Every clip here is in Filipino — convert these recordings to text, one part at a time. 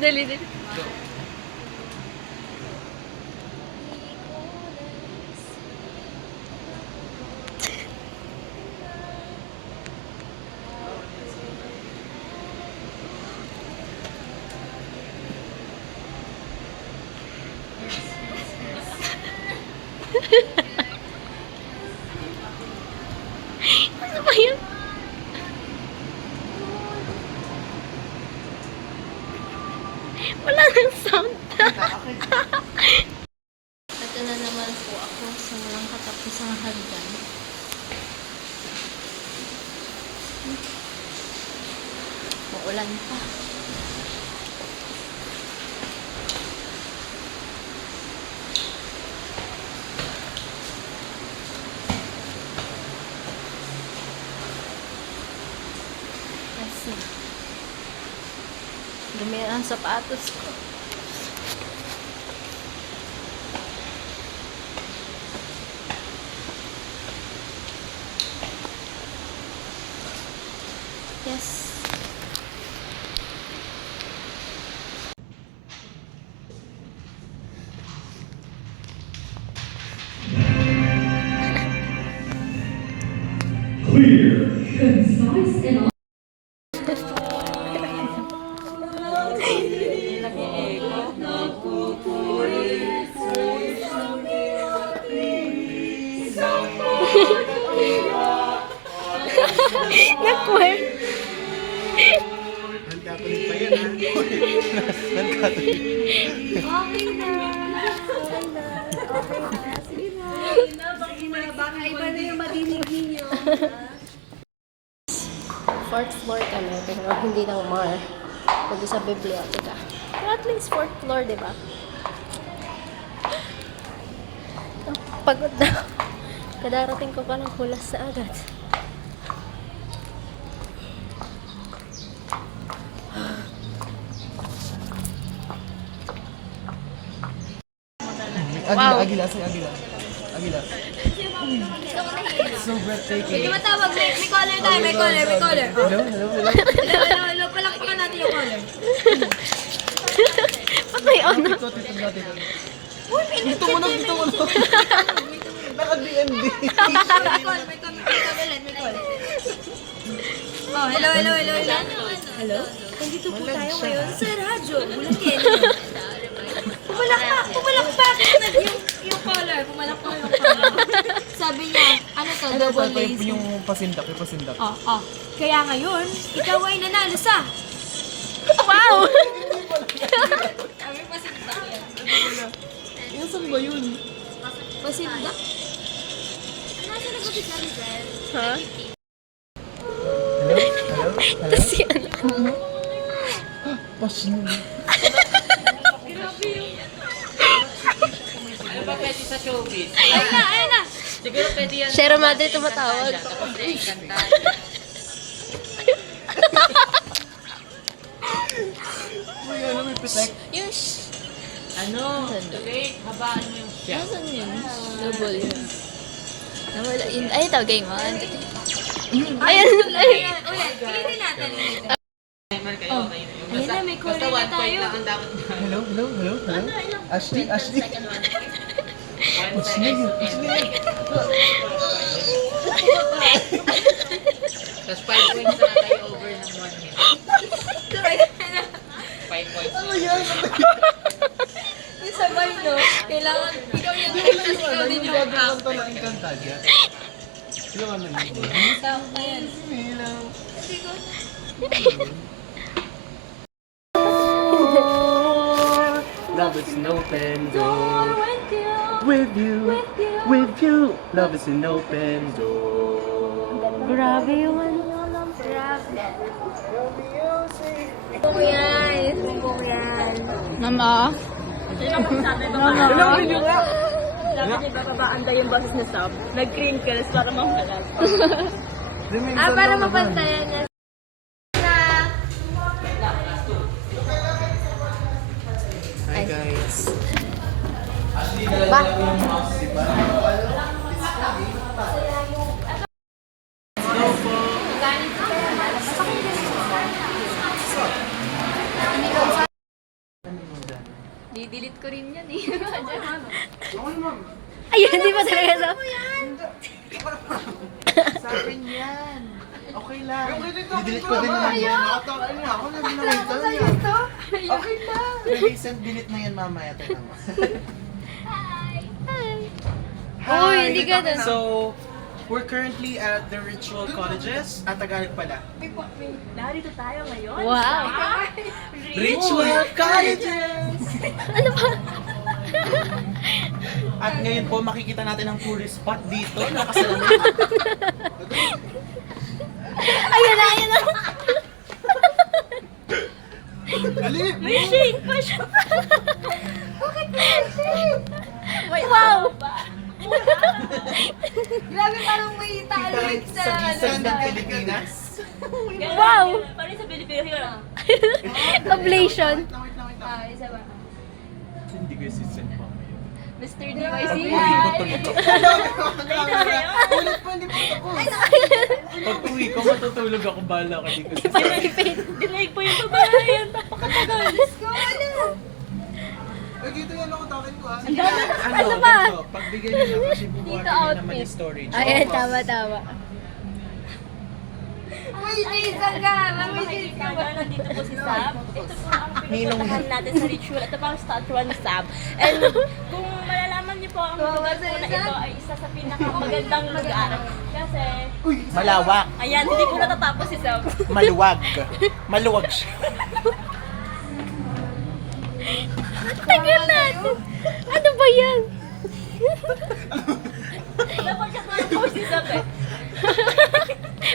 Dali, dali. Ano ba yun? Wala nang sound. Ito na naman po ako sa walang katapusang hagdan. Maulan pa. Kasi dumi ang sapatos ko. Yes. Clear, concise, and Nakwar. Nagkatuloy pa yan, ha? Nagkatuloy. Okay na. Sige na. Baka iba na yung madinig ninyo. Fourth floor kami, pero hindi ng more. Pwede sa biblioteca. Pero at least fourth floor, di ba? Pagod na. Kadarating ko pa ng hulas sa agad. Agila, agila, say agila. Agila. So breathtaking. Hindi matawag. May color tayo. May color. Hello, hello, hello. Hello. Palakpakan natin yung color. Patay ano? Tito natin. Dito mo na. Naka-DND. May call. Oh, hello. Hello? Nandito po tayo ngayon sa radyo. Bulatin. Pumalakpak yung color. Pumalakpak yung color. Sabi niya, ano to? Double lazy. Yung pasindak. Oh. Kaya ngayon, ikaw ay nanalo sa... Wow! Sabi pasindak yan. Saan ba yun? Pasindak? Nasa na ba si Jollibell? Ha? Hello? Tapos si ano? Pasin. Ano ba pwede sa showbiz? Ayun na. Siguro pwede yan. Shero Madre tumatawag. Tapos kanta. May pitek. Yung Ano? Okay, habaan mo yung siya. Nasaan yun? Double yun. Nawala yun. Ay, ito, game on. Ayan. Ulit, ulitin natin. Timer kayo. kayo. Ayun na, may Basta color 1 na point tayo. lang ang dapat dyan. Hello. Ashley. One Ashley. second. Tapos 5 points na tayo over ng 1 minute. 5 points. Ano yan? Yung sabay, no? Kailangan, ikaw yung tapos ikaw din yung Gagawin to ng Encantadia. Yung ano yun? Ayan. Hello. Love is an open door. With you. Love is an open door. Grabe yung ano. Yan. Mama. Hello, video nga! Dapat di ba kabaanda yung boses na sub? Nag-crinkles para mahalag. Para mapantayan niya. Hi guys. Didelete ko rin yan eh. Ayun, hindi pa talaga so. Sa akin yan. Okay lang. Didelete ko din naman yan. Nakataan niya ako. Nakita niya. Okay lang. Release and delete na yan mamaya. Tignan mo. Uy, hindi ka dun. So, we're currently at the Ritual Colleges. At Tagalog pala. Narito tayo ngayon. Wow. Ritual Colleges! Ano ba? At ngayon po, makikita natin ang tourist spot dito. Nakasalamin. Ayun na, ayun na. Galing! May shake pa siya. Wow. Grabe parang may talik Sa gisan ng Pilipinas. Wow. Parang sa Pilipino yun. Ablation. Isa ba? Hindi ko yung pa. Mr. DYC. Ulit pa, hindi pa tapos. Pag uwi ko, matutulog ako. Bahala ka dito. Dinig po yung babae. Napakatagal. Ay, dito yan ako takin ko. Ano ba? Ganito, pagbigay niyo na kasi bubuhatin niyo naman yung storage. Ayan, tama, tama. Uy, Jason ka! Mamisis ka ba? Nandito po si Sab. Ito po ang pinupuntahan natin sa ritual. Ito po ang statue ni Sab. And kung malalaman niyo po, ang lugar po na ito ay isa sa pinakamagandang lugar. Kasi, Malawak. ayan, hindi po natatapos si Sab. Maluwag. Maluwag siya. Tagal natin. Ano ba yan? Dapat siya po si Sab eh.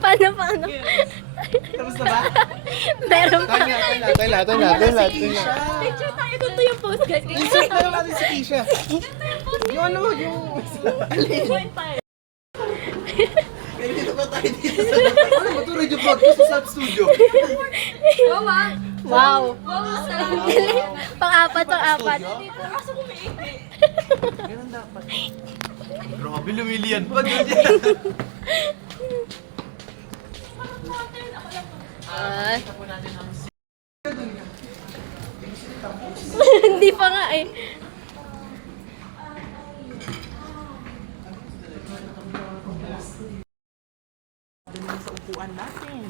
Paano? Tapos na ba? Meron pa. Tayo. Picture tayo kung ito yung post guys. Insert na lang natin si Keisha. Yung ano, yung... Point pa eh. Kaya dito pa tayo dito sa... Ano ba ito? Radio podcast sa Sub Studio. Wow. Pang-apat. Kaso kumiiti. Ganun dapat. Grabe, lumilian pa. Hindi pa nga eh. Sa upuan natin.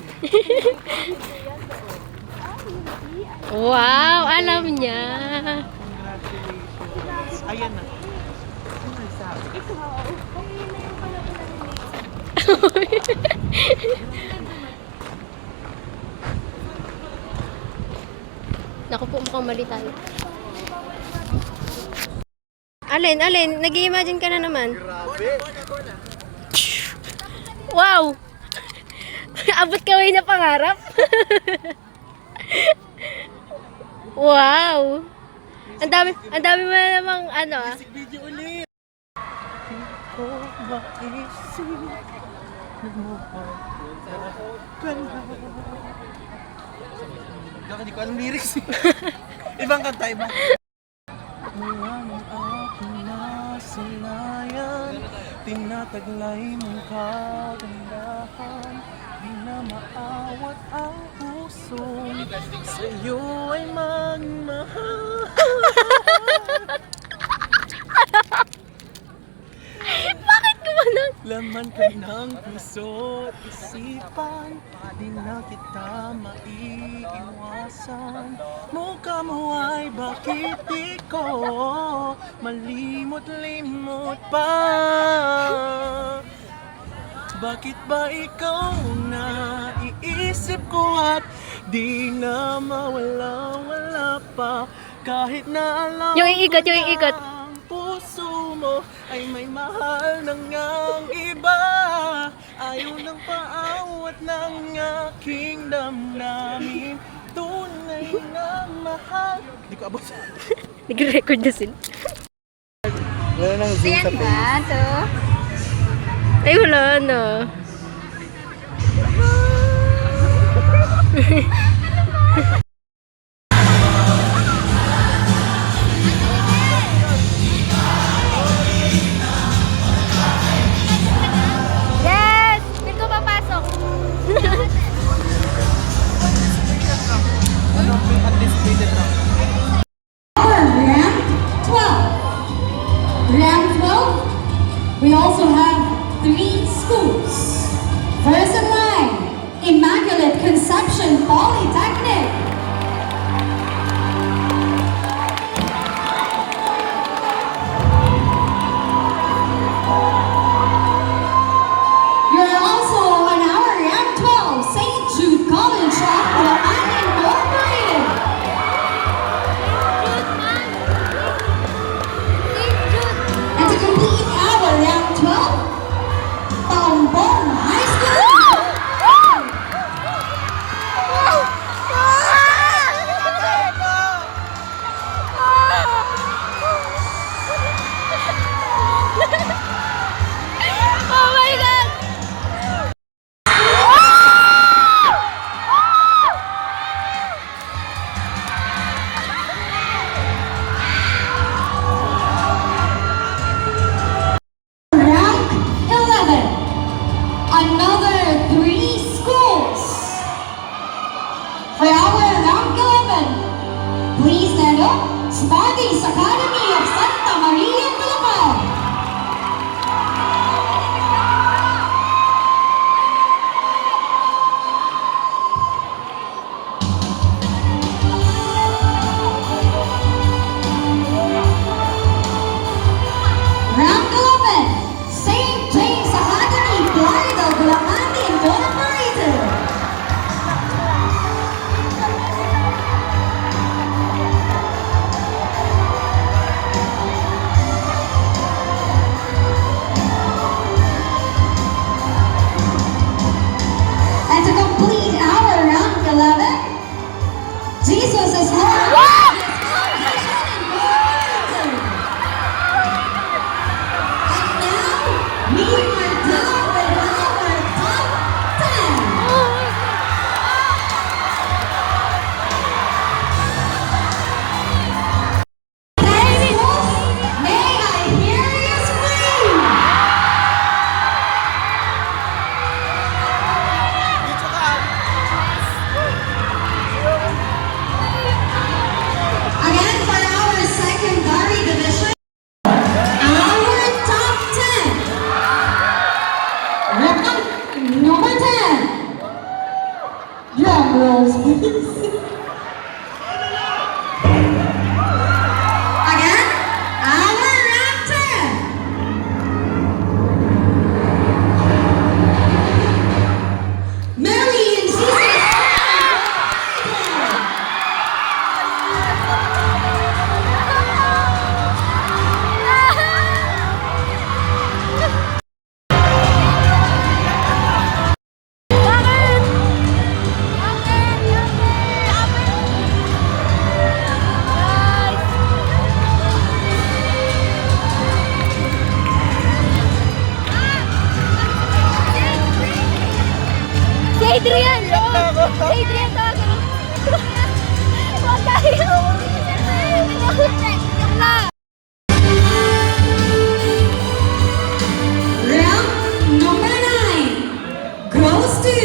Wow, alam niya. Congratulations. Ayan na. Ano nagsabi? Naku po, mukhang mali tayo. Alin? Nag-i-imagine ka na naman. Grabe. Wow! Abot kaway na pangarap. Wow! Ang dami mo na namang ano ah. Music video ulit. Ko maisip mo ka na. Hindi ko anong lyrics eh. Ibang kanta, ibang. Mula ng aking nasalayan, tinataglay mong kagandahan. Di na maawat ang puso, sa'yo ay magmahal. Bakit gumanon? Laman ka ng puso at isipan, di na kita maiiwasan. Mukha mo ay bakit di ko malimot-limot pa? Bakit ba ikaw na iisip ko at di na mawala-wala pa? Kahit na alam Yung iikot. ang puso mo ay may mahal ng ngang iba. Ayaw ng paawat ng aking damdamin. Tunay na mahal. Hindi ko abot. Nag-record na sila. Wala nang zoom sa Ba, to? Ay, wala na. Yes! Feel ko papasok. Anticipated lang. All around For our round 11, please stand up, Spartans Academy of Santa Maria, Bulacan. Round 11, St. James Academy, Florida, Bulacan, and Dona Marita. And to complete our round 11, Jesus is Lord. And now, we are done with our top 10. May I hear you scream? Dito ka. Again, for our secondary division, our top 10. Round number 10. Drum rolls, please. Again, our round 10. Mary and Jesus. Si Adrian! Si Adrian tawagin. Huwag tayo! Wala! Round number 9 goes to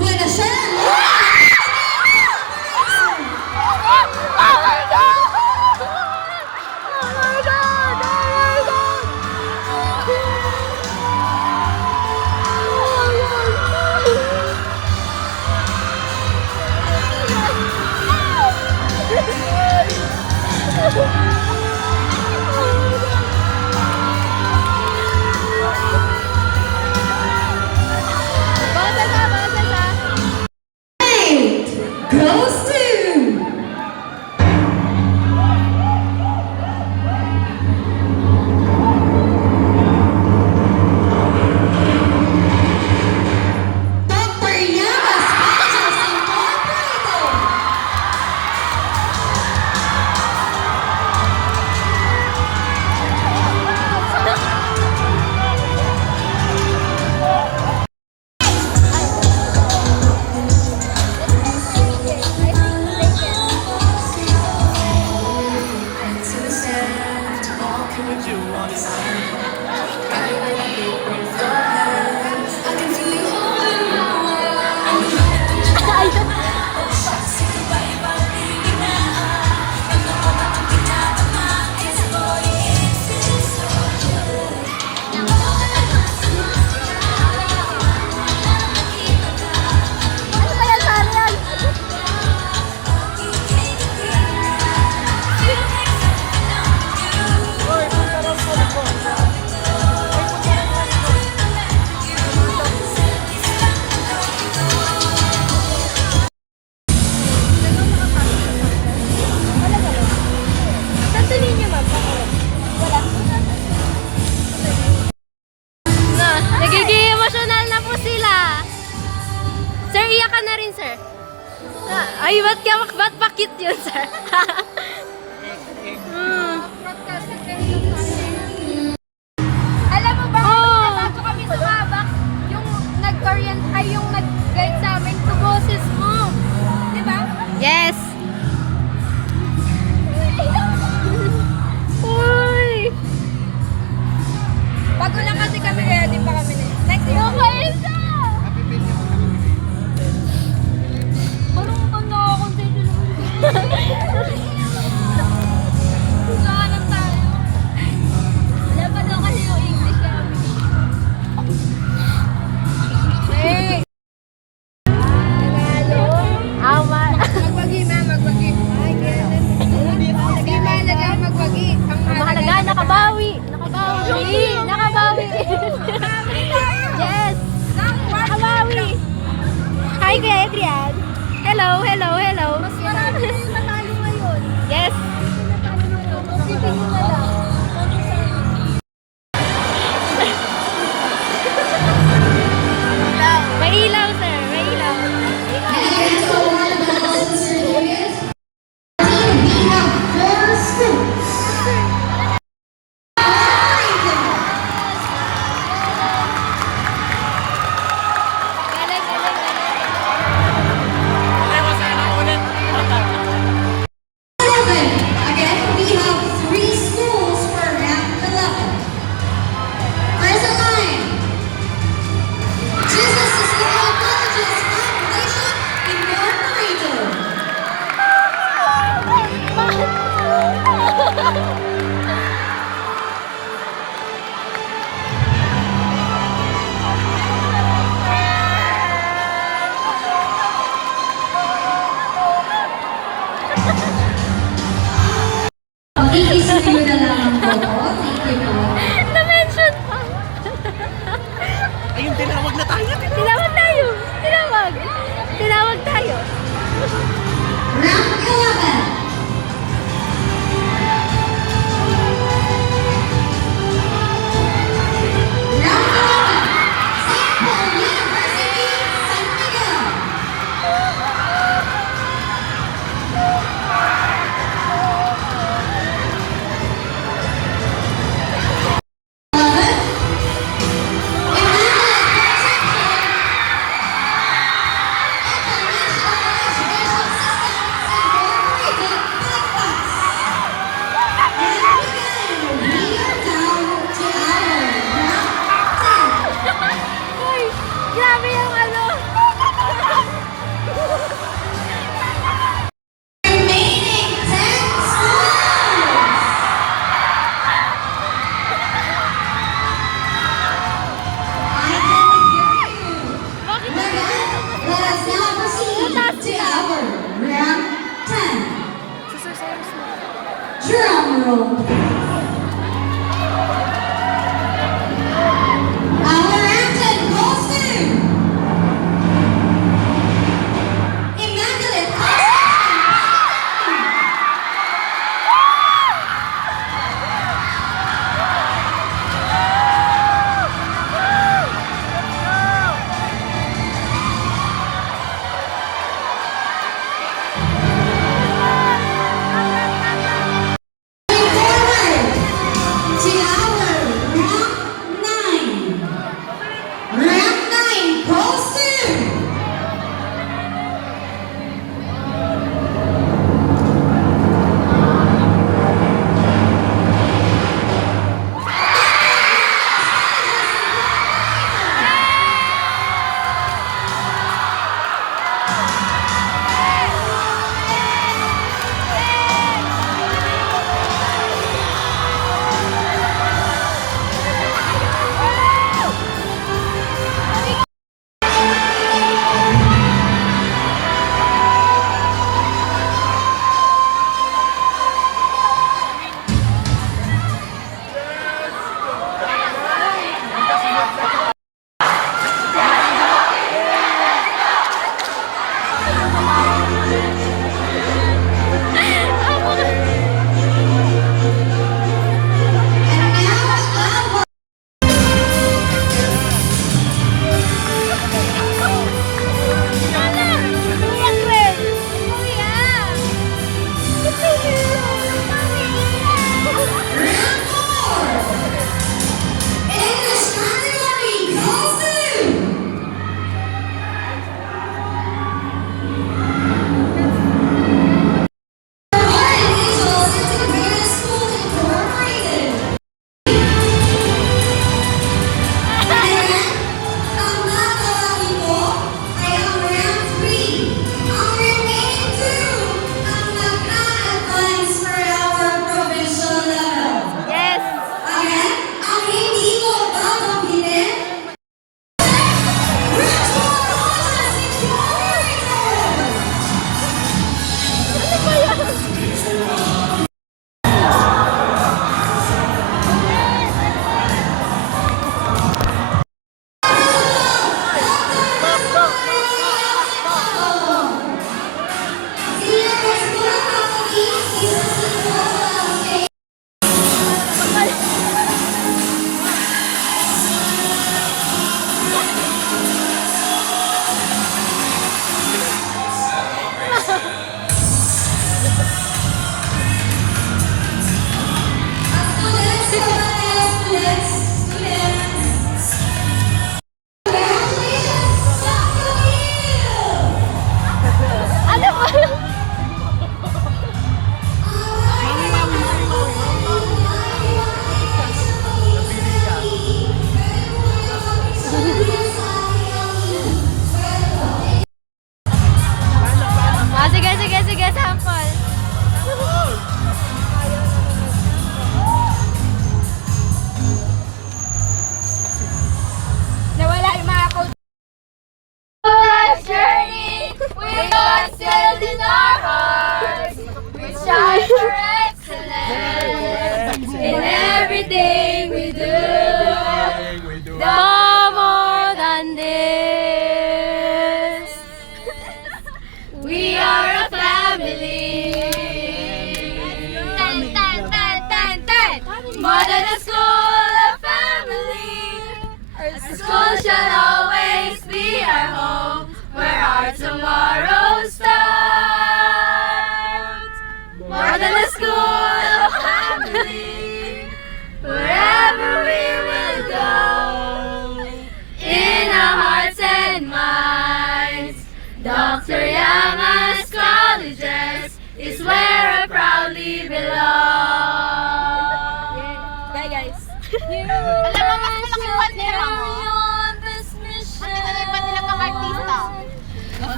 Buenos Aires. Oh my God! Oh my God! Oh my God! Basa na, basa na. 8 goes to Dr. Llamas Pictures Incorporated. Ano ba yan, Marian? Saan niyo, ma'am? Wala. Na, nagiging emotional na po sila. Sir, iyak ka na rin, sir. Ay, ba't pakit yun, sir? Alam mo ba, bago kami sumabak, yung nag-orient, ay yung nag-guide sa amin, to boses mo. Diba? Yes. Uy! Bago lang kasi kami kaya di pa kami next year. Kaisa! Parang ano ako dito Saan tayo? Wala pa daw kasi yung English kami. Hey! Ama. Magbagi, ma, magbagi. Ay, kaya Sige, ma, lagyan magbagi. Ang Ang mahalaga, nakabawi. Nakabawi. Nakabawi. Yes. Nakabawi. Hi, kay Adrian. Hello, hello, hello. Mas marami yung natalo ngayon. Yes. Isipin mo na lang. May ilaw, sir. May ilaw. And to award medals and certificates, we have 4 schools. Galing, galing, galing. Ay, masaya na ulit. 11. Again, we have 3 schools for rank 11. Present line. Jesus Cecilia College's Foundation Incorporated. Pakikisuyo na lang po. Thank you po. Na-mention pa. Ayun, tinawag na tayo. Tinawag tayo. Tinawag. Tinawag tayo. Rank 11. Rank 11. St. Paul University, San Miguel. Uy, grabe yung ano. Remaining 10 schools. I can hear you. Let us now proceed to our round 10. Drum roll. Our round 10 goes to Immaculate Conception. Moving forward,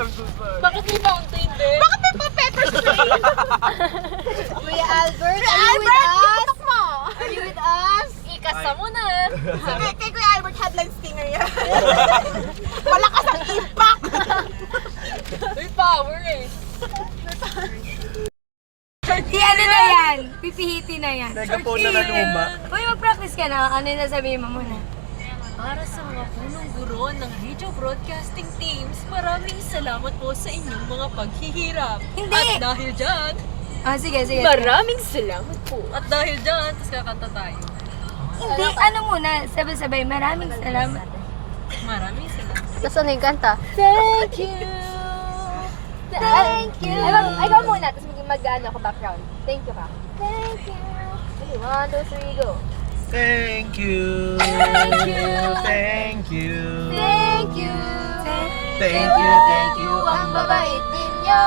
I'm so sorry. Bakit may fountain din? Bakit may pa-pepper spray? Kuya Albert, are you with us? Are you with us? Ikasa mo na. Kay Kuya Albert, headline stinger yan. Malakas ang impact! May power eh. Ano na yan? Pipihiti na yan. Megaphone na luma. Uy, mag-practice ka na. Ano na sabihin mo muna? Para sa mga punong guro ng radio broadcasting teams, maraming salamat po sa inyong mga paghihirap. Hindi. At dahil dyan, Sige. maraming salamat po. At dahil dyan, tapos kakanta tayo. Hindi, ano muna? Sabay-sabay. Maraming salamat. Maraming salamat. Tapos ano yung kanta? Thank you! Thank you! Ikaw muna, tapos mag-ano ako background. Thank you ka. Thank you! 1, 2, 3, go! Thank you. Thank you. Thank you. Thank you! Thank you. Ang babait ninyo!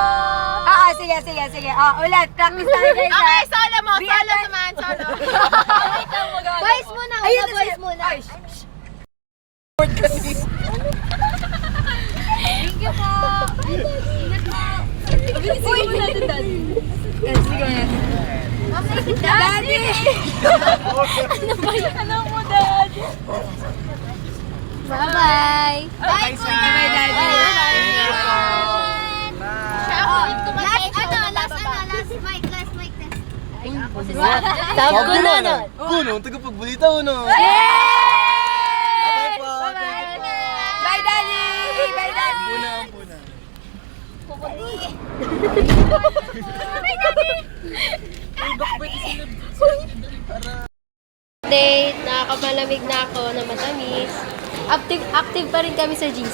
Sige. Ulit. Practice tayo guys. Okay, solo mo! Be Solo alert. naman, solo! Wait lang, mag-ano Voice ko. muna! Ayun, Voice muna! Thank you po! Ingat po! Sige mo natin, Daddy. Sige. Daddy! Ano mo, Dad? Bye-bye! Bye, Kuya! Bye, Daddy! Last mic test. Kuno, tagapagbulita uno. Yay! Okay po. Thank you po. Bye, Daddy! Bye, Daddy! Puna. Update, nakakamalamig na ako na matamis. Active pa rin kami sa GC.